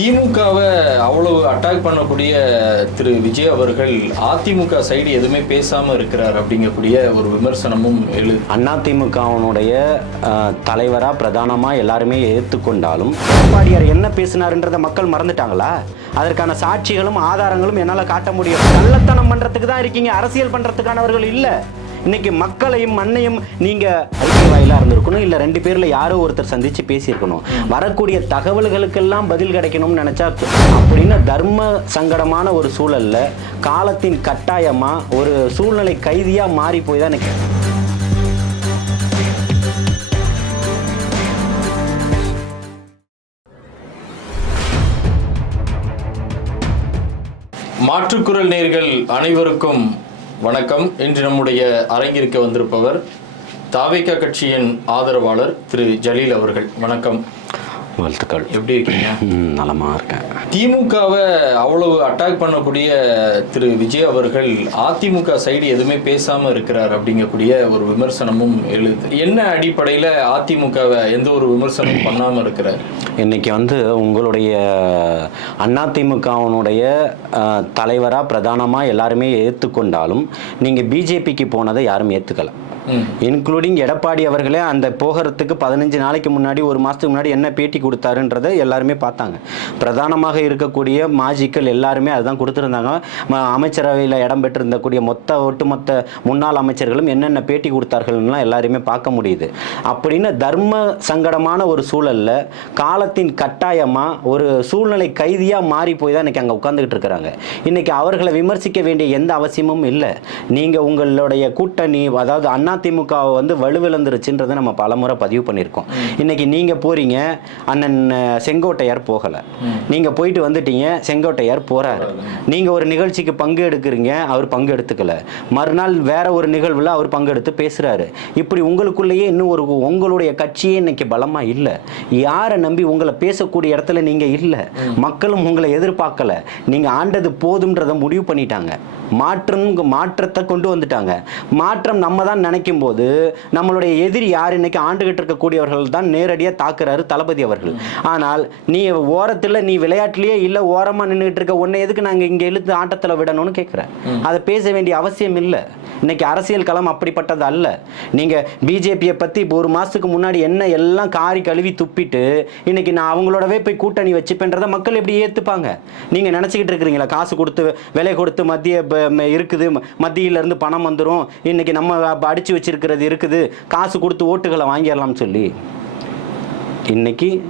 திமுகவை அவ்வளவு அட்டாக் பண்ணக்கூடிய திரு விஜய் அவர்கள் அதிமுக சைடு எதுவுமே பேசாம இருக்கிறார் அப்படிங்கக்கூடிய ஒரு விமர்சனமும் எழுது அதிமுகவினுடைய தலைவராக பிரதானமாக எல்லாருமே ஏற்றுக்கொண்டாலும் எடப்பாடியார் என்ன பேசினாருன்றதை மக்கள் மறந்துட்டாங்களா? அதற்கான சாட்சிகளும் ஆதாரங்களும் என்னால் காட்ட முடியும். கள்ளத்தனம் பண்ணுறதுக்கு தான் இருக்கீங்க. அரசியல் பண்ணுறதுக்கானவர்கள் இல்லை. இன்னைக்கு மக்களையும் மண்ணையும் நீங்க ஐக்கிய வாயிலா இருந்திருக்கணும். இல்லை ரெண்டு பேரில் யாரோ ஒருத்தர் சந்திச்சு பேசியிருக்கணும். வரக்கூடிய தகவல்களுக்கெல்லாம் பதில் கிடைக்கணும்னு நினச்சா அப்படின்னு தர்ம சங்கடமான ஒரு சூழல்ல காலத்தின் கட்டாயமாக ஒரு சூழ்நிலை கைதியாக மாறி போய் தான் எனக்கு மாற்றுக்குரல் நேர்கள் அனைவருக்கும் வணக்கம். இன்று நம்முடைய அரங்கிற்கு வந்திருப்பவர் தாவிக கட்சியின் ஆதரவாளர் திரு ஜலீல் அவர்கள். வணக்கம். வாழ்த்துக்கள். எப்படி இருக்கீங்க? ம், நலமா இருக்கேன். திமுகவை அவ்வளவு அட்டாக் பண்ணக்கூடிய திரு விஜய் அவர்கள் அதிமுக சைடு எதுவுமே பேசாம இருக்கிறார் அப்படிங்கக்கூடிய ஒரு விமர்சனமும் எழுது என்ன அடிப்படையில அதிமுகவை எந்த ஒரு விமர்சனமும் பண்ணாம இருக்கிறார்? இன்னைக்கு வந்து உங்களுடைய அதிமுகவினுடைய தலைவராக பிரதானமாக எல்லாருமே ஏற்றுக்கொண்டாலும் நீங்கள் பிஜேபிக்கு போனதை யாரும் ஏற்றுக்கல. இன்க்ளூடிங் எடப்பாடி அவர்களே அந்த போகிறதுக்கு பதினஞ்சு நாளைக்கு முன்னாடி ஒரு மாதத்துக்கு முன்னாடி என்ன பேட்டி கொடுத்தாருன்றதை எல்லாருமே பார்த்தாங்க. பிரதானமாக இருக்கக்கூடிய மாஜிக்கள் எல்லாருமே அதுதான் கொடுத்துருந்தாங்க. அமைச்சரவையில் இடம் பெற்றிருந்தக்கூடிய மொத்த ஒட்டுமொத்த முன்னாள் அமைச்சர்களும் என்னென்ன பேட்டி கொடுத்தார்கள்லாம் எல்லாருமே பார்க்க முடியுது. அப்படின்னு தர்ம சங்கடமான ஒரு சூழலில் காலத்தின் கட்டாயமாக ஒரு சூழ்நிலை கைதியாக மாறி போய் தான் இன்றைக்கி அங்கே உட்காந்துக்கிட்டு இருக்கிறாங்க. இன்றைக்கி அவர்களை விமர்சிக்க வேண்டிய எந்த அவசியமும் இல்லை. நீங்கள் உங்களுடைய கூட்டணி அதாவது அண்ணா அதிமுகவை வந்து வலுவிழந்துருச்சுன்றதை நம்ம பலமுறை பதிவு பண்ணியிருக்கோம். இன்னைக்கு நீங்கள் போறீங்க அண்ணன் செங்கோட்டையார் போகலை. நீங்கள் போயிட்டு வந்துட்டீங்க செங்கோட்டையார் போறாரு. நீங்கள் ஒரு நிகழ்ச்சிக்கு பங்கு எடுக்கிறீங்க அவர் பங்கு எடுத்துக்கல. மறுநாள் வேற ஒரு நிகழ்வில் அவர் பங்கெடுத்து பேசுறாரு. இப்படி உங்களுக்குள்ளேயே இன்னும் ஒரு உங்களுடைய கட்சியே இன்னைக்கு பலமா இல்லை. யாரை நம்பி உங்களை பேசக்கூடிய இடத்துல நீங்க இல்லை. மக்களும் உங்களை எதிர்பார்க்கல. நீங்க ஆண்டது போதும்ன்றதை முடிவு பண்ணிட்டாங்க. மாற்றம் மாற்றத்தை கொண்டு வந்துட்டாங்க. மாற்றம் நம்ம தான் நினைக்கும் போது நம்மளுடைய எதிரி யார் இன்னைக்கு ஆண்டுகிட்டு இருக்கக்கூடியவர்கள் தான் நேரடியாக தாக்குறாரு தளபதி அவர்கள். ஆனால் நீ ஓரத்தில் நீ விளையாட்டுலயே இல்லை ஓரமாக நின்றுட்டு இருக்க உன்னை எதுக்கு நாங்கள் இங்கே இழுத்து ஆட்டத்தில் விடணும்னு கேட்குறேன் அதை பேச வேண்டிய அவசியம் இல்லை. இன்னைக்கு அரசியல் களம் அப்படிப்பட்டது அல்ல. நீங்கள் பிஜேபியை பற்றி இப்போ ஒரு மாதத்துக்கு முன்னாடி என்ன எல்லாம் காரி கழுவி துப்பிட்டு இன்னைக்கு நான் அவங்களோடவே போய் கூட்டணி வச்சுப்பேன்றதை மக்கள் எப்படி ஏற்றுப்பாங்க நீங்கள் நினச்சிக்கிட்டு இருக்கிறீங்களா? காசு கொடுத்து விலை கொடுத்து மத்திய ம- இருக்குது. ம- பணம் வந்துடும் இன்னைக்கு நம்ம அடித்து அடிச்சு வச்சிருக்கிறது இருக்குது. காசு கொடுத்து ஓட்டுகளை வாங்கிடலாம்னு சொல்லி. இன்னைக்கு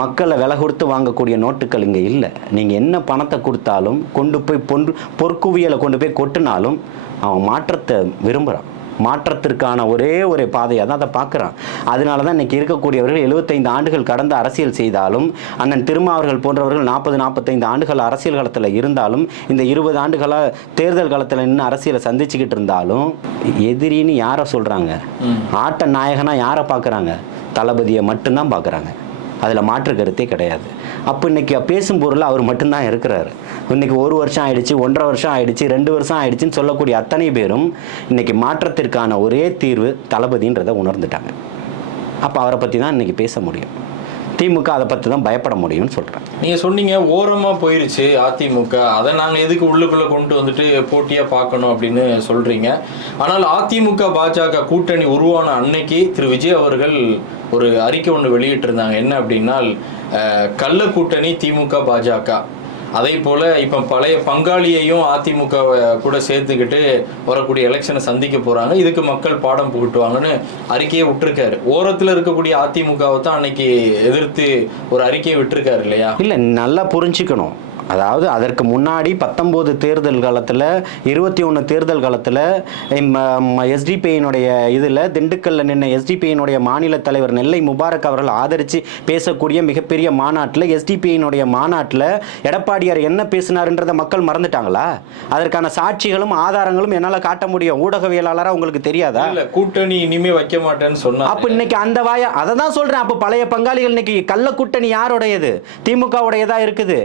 மக்களை விலை கொடுத்து வாங்கக்கூடிய நோட்டுகள் இங்கே இல்லை. நீங்கள் என்ன பணத்தை கொடுத்தாலும் கொண்டு போய் பொன் பொற்குவியலை கொண்டு போய் கொட்டினாலும் அவன் மாற்றத்தை விரும்புகிறான் மாற்றத்திற்கான ஒரே ஒரு பாதையாக தான் அதை பார்க்குறான். அதனால தான் இன்னைக்கு இருக்கக்கூடியவர்கள் 75 ஆண்டுகள் கடந்த அரசியல் செய்தாலும் அண்ணன் திருமாவர்கள் போன்றவர்கள் நாற்பது நாற்பத்தைந்து ஆண்டுகள் அரசியல் களத்தில் இருந்தாலும் இந்த இருபது ஆண்டுகளாக தேர்தல் களத்தில் நின்று அரசியலை சந்திச்சுக்கிட்டு இருந்தாலும் எதிரின்னு யாரை சொல்கிறாங்க ஆட்ட நாயகனாக யாரை பார்க்குறாங்க? தளபதியை மட்டும்தான் பார்க்குறாங்க. அதில் மாற்று கருத்தே கிடையாது. அப்போ இன்றைக்கி பேசும் பொருள் அவர் மட்டும்தான் இருக்கிறாரு. இன்றைக்கி ஒரு வருஷம் ஆயிடுச்சு ஒன்றரை வருஷம் ஆயிடுச்சு ரெண்டு வருஷம் ஆயிடுச்சுன்னு சொல்லக்கூடிய அத்தனை பேரும் இன்றைக்கி மாற்றத்திற்கான ஒரே தீர்வு தளபதின்றதை உணர்ந்துட்டாங்க. அப்போ அவரை பற்றி தான் இன்றைக்கி பேச முடியும். திமுக அதை பற்றி தான் பயப்பட முடியும்னு சொல்கிறேன் நீங்கள் சொன்னீங்க ஓரமாக போயிருச்சு அதிமுக. அதை நாங்கள் எதுக்கு உள்ளுக்குள்ளே கொண்டு வந்துட்டு போட்டியாக பார்க்கணும் அப்படின்னு சொல்கிறீங்க ஆனால் அதிமுக பாஜக கூட்டணி உருவான அன்னைக்கு திரு விஜய் அவர்கள் ஒரு அறிக்கை ஒன்று வெளியிட்டிருந்தாங்க. என்ன அப்படின்னா கள்ள கூட்டணி திமுக பாஜக. அதே போல இப்போ பழைய பங்காளியையும் அதிமுக கூட சேர்த்துக்கிட்டு வரக்கூடிய எலெக்ஷனை சந்திக்க போறாங்க. இதுக்கு மக்கள் பாடம் புகட்டுவாங்கன்னு அறிக்கையை விட்டுருக்காரு. ஓரத்துல இருக்கக்கூடிய அதிமுகவை தான் அன்னைக்கு எதிர்த்து ஒரு அறிக்கையை விட்டுருக்காரு இல்லையா? இல்லை நல்லா புரிஞ்சுக்கணும். அதாவது அதற்கு முன்னாடி பத்தொம்போது தேர்தல் காலத்தில் இருபத்தி ஒன்று தேர்தல் காலத்தில் எஸ்டிபிஐனுடைய இதில் திண்டுக்கல்ல நின்ன எஸ்டிபிஐனுடைய மாநில தலைவர் நெல்லை முபாரக் அவர்கள் ஆதரித்து பேசக்கூடிய மிகப்பெரிய மாநாட்டில் எஸ்டிபிஐனுடைய மாநாட்டில் எடப்பாடியார் என்ன பேசினாருன்றதை மக்கள் மறந்துட்டாங்களா? அதற்கான சாட்சிகளும் ஆதாரங்களும் என்னால் காட்ட முடியும். ஊடகவியலாளராக உங்களுக்கு தெரியாதா? இல்ல கூட்டணி இனிமே வைக்க மாட்டேன்னு சொன்னா அப்ப இன்னைக்கு அந்த வாய அதை தான் சொல்றேன். அப்ப பழைய பங்காளிகள் இன்னைக்கு கள்ள கூட்டணி யாருடையது? திமுக உடையதா இருக்குது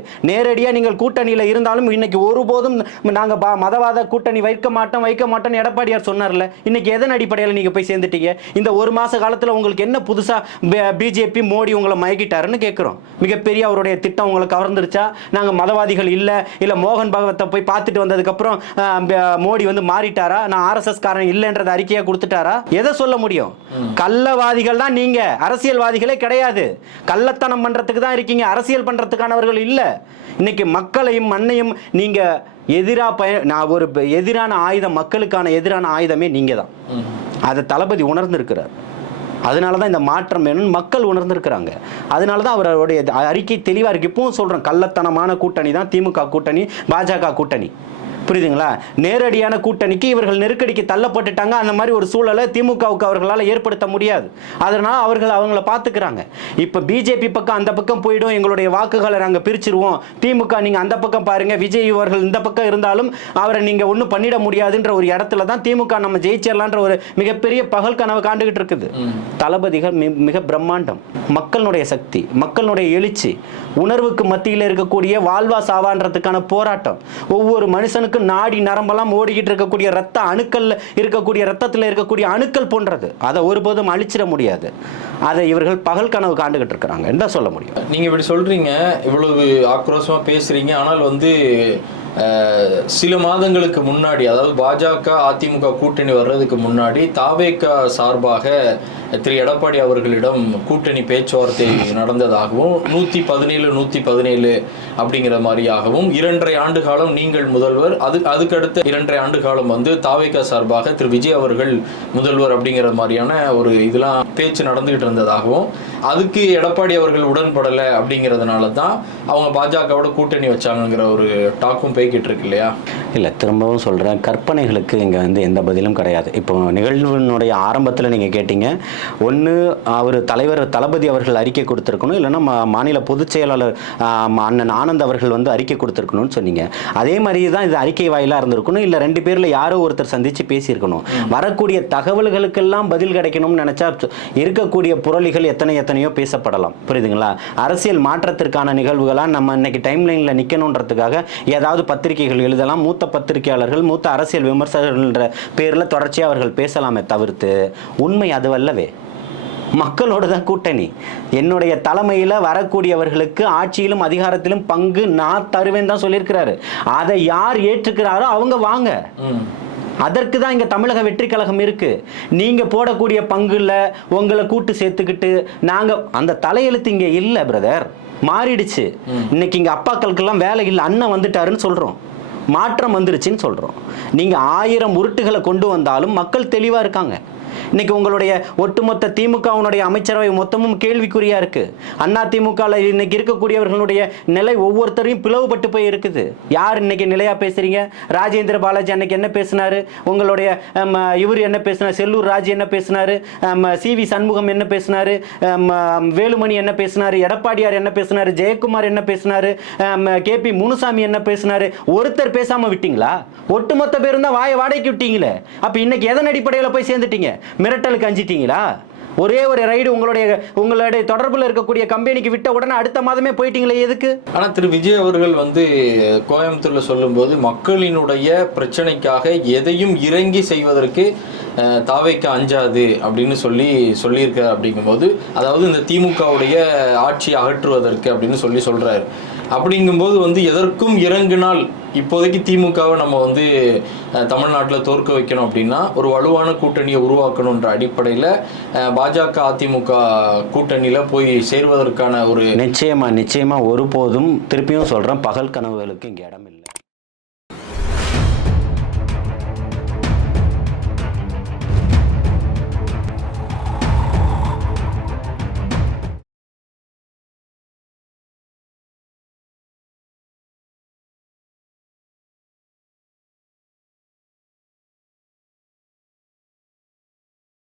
நீங்கள் கூட்டணியில் இருந்தாலும் இன்னைக்கு ஒருபோதும் நாங்கள் மதவாத கூட்டணி வைக்க மாட்டோம் வைக்க மாட்டோம்னு எடப்பாடியார் சொன்னார்ல. இன்னைக்கு எதன் அடிப்படையில் நீங்கள் போய் சேர்ந்துட்டீங்க? இந்த ஒரு மாச காலத்தில் உங்களுக்கு என்ன புதுசாக பிஜேபி மோடி உங்களை மயக்கிட்டாருன்னு கேட்குறோம் மிகப்பெரிய அவருடைய திட்டம் உங்களை கவர்ந்துருச்சா? நாங்கள் மதவாதிகள் இல்லை இல்லை மோகன் பகவத்தை போய் பார்த்துட்டு வந்ததுக்கப்புறம் மோடி வந்து மாறிட்டாரா? நான் ஆர்எஸ்எஸ் காரன் இல்லைன்றத அறிக்கையாக கொடுத்துட்டாரா? எதை சொல்ல முடியும்? கள்ளவாதிகள் தான் நீங்க. அரசியல்வாதிகளே கிடையாது. கள்ளத்தனம் பண்றதுக்கு தான் இருக்கீங்க. அரசியல் பண்றதுக்கானவர்கள் இல்ல. இன்னைக்கு மக்களையும் மண்ணையும் நீங்க எதிரா பய நான் ஒரு எதிரான ஆயுதம் மக்களுக்கான எதிரான ஆயுதமே நீங்க தான். அதை தளபதி உணர்ந்திருக்கிறார். அதனால தான் இந்த மாற்றம் வேணும்னு மக்கள் உணர்ந்திருக்கிறாங்க. அதனால தான் அவருடைய அறிக்கை தெளிவாக இருக்கு. இப்பவும் சொல்கிறேன் கள்ளத்தனமான கூட்டணி தான் திமுக கூட்டணி பாஜக கூட்டணி. புரியுதுங்களா? நேரடியான கூட்டணிக்கு இவர்கள் நெருக்கடிக்கு தள்ளப்பட்டுட்டாங்க. அந்த மாதிரி ஒரு சூழலை திமுகவுக்கு அவர்களால் ஏற்படுத்த முடியாது. அதனால் அவர்கள் அவங்கள பார்த்துக்கிறாங்க இப்போ பிஜேபி பக்கம் அந்த பக்கம் போயிடும் எங்களுடைய வாக்குகளை நாங்கள் பிரிச்சிருவோம். திமுக நீங்கள் அந்த பக்கம் பாருங்கள் விஜய் இவர்கள் இந்த பக்கம் இருந்தாலும் அவரை நீங்கள் ஒன்றும் பண்ணிட முடியாதுன்ற ஒரு இடத்துல தான் திமுக நம்ம ஜெயிச்சிடலான்ற ஒரு மிகப்பெரிய பகல் கனவு காண்டுகிட்டு இருக்குது. தளபதிகள் மிக பிரம்மாண்டம். மக்களுடைய சக்தி மக்களுடைய எழுச்சி உணர்வுக்கு மத்தியில் இருக்கக்கூடிய வாழ்வா சாவான்றதுக்கான போராட்டம் ஒவ்வொரு மனுஷனுக்கும் நாடி நரம்பெல்லாம் ஓடிக்கிட்டு இருக்கக்கூடிய ரத்த அணுக்கள் இருக்கக்கூடிய ரத்தத்தில் இருக்கக்கூடிய அணுக்கள் போன்றது. அதை ஒருபோதும் அழிச்சிட முடியாது. அதை இவர்கள் பகல் கனவு காண்டுகிட்டு இருக்கிறாங்க. என்ன சொல்ல முடியும்? நீங்க இப்படி சொல்றீங்க இவ்வளவு ஆக்ரோஷமா பேசுறீங்க. ஆனால் வந்து சில மாதங்களுக்கு முன்னாடி அதாவது பாஜக அதிமுக கூட்டணி வர்றதுக்கு முன்னாடி தாவேக்கா சார்பாக திரு எடப்பாடி அவர்களிடம் கூட்டணி பேச்சுவார்த்தை நடந்ததாகவும் நூற்றி பதினேழு நூற்றி பதினேழு அப்படிங்கிற மாதிரியாகவும் இரண்டரை ஆண்டு காலம் நீங்கள் முதல்வர் அது அதுக்கடுத்த இரண்டரை ஆண்டு காலம் வந்து தாவேகா சார்பாக திரு விஜய் அவர்கள் முதல்வர் அப்படிங்கிற மாதிரியான ஒரு இதெல்லாம் பேச்சு நடந்துகிட்டு இருந்ததாகவும் அதுக்கு எடப்பாடி அவர்கள் உடன்படலை அப்படிங்கிறதுனால தான் அவங்க பாஜகவோட கூட்டணி வச்சாங்கங்கிற ஒரு டாக்கும் போய்கிட்டு இருக்கு இல்லையா? இல்லை திரும்பவும் சொல்கிறேன் கற்பனைகளுக்கு இங்கே வந்து எந்த பதிலும் கிடையாது. இப்போ நிகழ்வினுடைய ஆரம்பத்தில் நீங்கள் கேட்டீங்க. ஒன்று அவர் தலைவர் தளபதி அவர்கள் அறிக்கை கொடுத்துருக்கணும். இல்லைன்னா மாநில பொதுச் செயலாளர் ஆ, ம- அண்ணன் ஆனந்த் அவர்கள் வந்து அறிக்கை கொடுத்துருக்கணும்னு சொன்னீங்க. அதே மாதிரி தான் இது அறிக்கை வாயிலாக இருந்திருக்கணும். இல்லை ரெண்டு பேரில் யாரோ ஒருத்தர் சந்தித்து பேசியிருக்கணும். வரக்கூடிய தகவல்களுக்கெல்லாம் பதில் கிடைக்கணும்னு நினச்சா இருக்கக்கூடிய புரளிகள் எத்தனை எத்தனையோ பேசப்படலாம். புரியுதுங்களா? அரசியல் மாற்றத்திற்கான நிகழ்வுகளாக நம்ம இன்னைக்கு டைம் லைனில் நிற்கணுன்றதுக்காக ஏதாவது பத்திரிகைகள் எழுதலாம். மூத்த பத்திரிகையாளர்கள் மூத்த அரசியல் விமர்சகர்கள்ன்ற பேரில் தொடர்ச்சியாக அவர்கள் பேசலாமே தவிர்த்து உண்மை அதுவல்லவே. மக்களோட தான் கூட்டணி. என்னுடைய தலைமையில் வரக்கூடியவர்களுக்கு ஆட்சியிலும் அதிகாரத்திலும் பங்கு நான் தருவேன் தான் சொல்லியிருக்கிறாரு. அதை யார் ஏற்றுக்கிறாரோ அவங்க வாங்க. அதற்கு தான் இங்க தமிழக வெற்றி கழகம் இருக்கு. நீங்க போடக்கூடிய பங்குல உங்களை கூட்டு சேர்த்துக்கிட்டு நாங்க அந்த தலையெழுத்து இங்க இல்ல பிரதர் மாறிடுச்சு. இன்னைக்கு இங்க அப்பாக்களுக்கெல்லாம் வேலை இல்லை. அண்ணன் வந்துட்டாருன்னு சொல்றோம். மாற்றம் வந்துருச்சுன்னு சொல்றோம். நீங்க ஆயிரம் உருட்டுகளை கொண்டு வந்தாலும் மக்கள் தெளிவா இருக்காங்க. இன்னைக்கு உங்களுடைய ஒட்டுமொத்த திமுகவினுடைய அமைச்சரவை மொத்தமும் கேள்விக்குறியா இருக்கு. அண்ணா திமுகவில் இன்னைக்கு இருக்கக்கூடியவர்களுடைய நிலை ஒவ்வொருத்தரையும் பிளவுபட்டு போய் இருக்குது. யார் இன்னைக்கு நிலையா பேசுறீங்க? ராஜேந்திர பாலாஜி அன்னைக்கு என்ன பேசினாரு? உங்களுடைய இவர் என்ன பேசினார்? செல்லூர் ராஜ் என்ன பேசினாரு? சி வி சண்முகம் என்ன பேசினாரு? வேலுமணி என்ன பேசினாரு? எடப்பாடியார் என்ன பேசினாரு? ஜெயக்குமார் என்ன பேசினாரு? கே பி முனுசாமி என்ன பேசினாரு? ஒருத்தர் பேசாம விட்டீங்களா? ஒட்டுமொத்த பேரும் தான் வாயை வாடகைக்கு விட்டீங்களே. அப்ப இன்னைக்கு எதன் அடிப்படையில் போய் சேர்ந்துட்டீங்க? மிரட்டலுக்கு அஞ்சிட்டீங்களா? ஒரே ஒரு ரைடு உங்களுடைய உங்களுடைய தொடர்பில் இருக்கக்கூடிய கம்பெனிக்கு விட்ட உடனே அடுத்த மாதமே போயிட்டீங்களே எதுக்கு? ஆனால் திரு விஜய் அவர்கள் வந்து கோயம்புத்தூரில் சொல்லும்போது மக்களினுடைய பிரச்சனைக்காக எதையும் இறங்கி செய்வதற்கு தாவைக்கு அஞ்சாது அப்படின்னு சொல்லி சொல்லியிருக்காரு அப்படிங்கும்போது அதாவது இந்த திமுகவுடைய ஆட்சி அகற்றுவதற்கு அப்படின்னு சொல்லி சொல்கிறாரு அப்படிங்கும்போது வந்து எதற்கும் இறங்கினால் இப்போதைக்கு திமுகவை நம்ம வந்து தமிழ்நாட்டில் தோற்க வைக்கணும் அப்படின்னா ஒரு வலுவான கூட்டணியை உருவாக்கணுன்ற அடிப்படையில் பாஜக அதிமுக கூட்டணியில் போய் சேர்வதற்கான ஒரு நிச்சயமாக நிச்சயமாக ஒருபோதும் திருப்பியும் சொல்கிறேன் பகல் கனவுகளுக்கு இங்கே இடமில்லை.